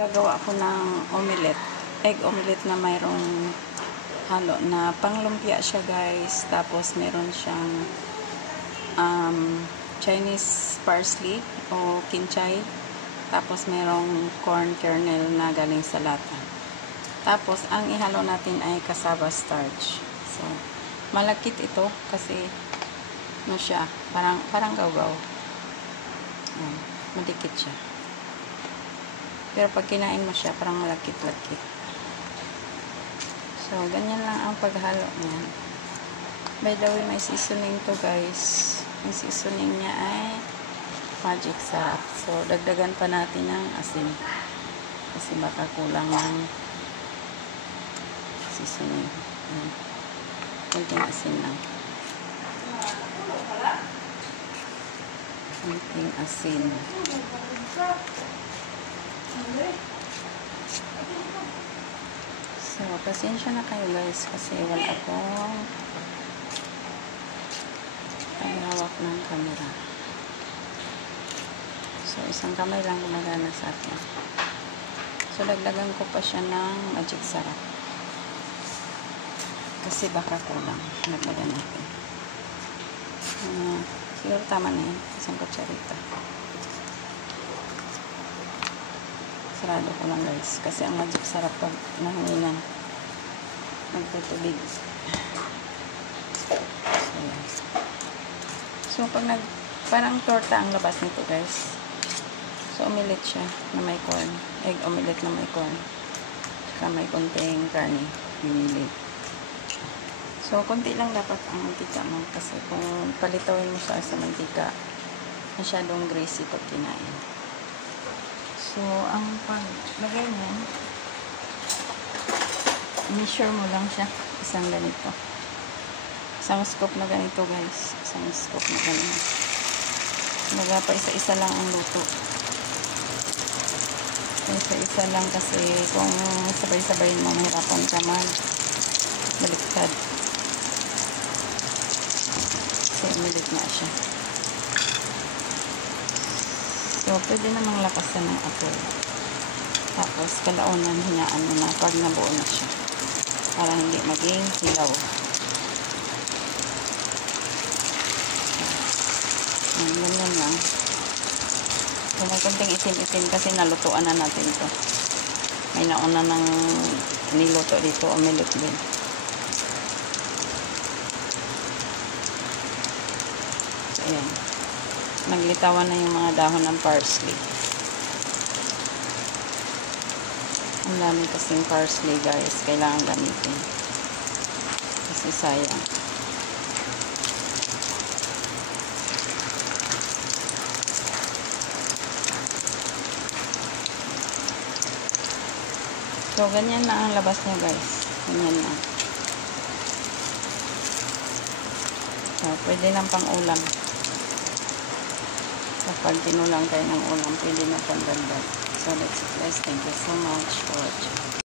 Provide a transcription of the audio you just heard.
Gagawa ko ng omelette. Egg omelette na mayroong halo na panglumpia siya, guys. Tapos meron siyang Chinese parsley o kinchay. Tapos merong corn kernel na galing sa lata. Tapos ang ihalo natin ay cassava starch. So, malakit ito kasi ano siya, parang gawgaw. Madikit siya. Pero pag kinain mo siya, parang malakit-lakit. So, ganyan lang ang paghalo niya. By the way, may seasoning to, guys. Ang seasoning niya ay magic sarap. So, dagdagan pa natin ng asin. Kasi baka kulang ng seasoning. Kunting asin lang. Kunting asin. So, pasensya na kayo, guys, kasi wala akong paghawak ng camera. So, isang kamay lang gumagana sa akin. So, dagdagan ko pa siya ng magic sarap. Kasi baka kulang. Dagdagan natin. Siguro tama na yun. Isang kutsarita. Sarado ko lang, guys. Kasi ang magic sarap pag nahanginan. Nagtutubig. So, pag parang torta ang labas nito, guys. So, omelette siya na may corn. Egg omelette na may corn. Saka may konting karne. Pinili. So, konti lang dapat ang mantika mo. Kasi kung palitawin mo siya sa mantika, masyadong greasy pag kinain. So, ang paglagay mo, measure mo lang siya. Isang ganito. Isang scoop na ganito, guys. Isang scoop na ganito. Baga pa isa-isa lang ang luto. Isa-isa lang kasi kung sabay-sabay mo, mahirapan ka baliktad. So, umilit na siya. So, pwede namang lakasan ng apoy. Tapos, kalaunan, hinaan mo na pag nabuo na siya. Para hindi maging hilaw. Ganyan lang. So, may konting itim-itim kasi nalutuan na natin ito. May nauna ng niluto dito, omelette din. So, ayan. Naglitawan na yung mga dahon ng parsley. Ang dami kasing parsley, guys. Kailangan gamitin. Kasi sayang. So, ganyan na ang labas niya, guys. Ganyan na. So, pwede lang pang ulam. Kapag tinulang tayo ng ulam, pwede na pang dagdag. So, that's it, guys. Thank you so much for watching.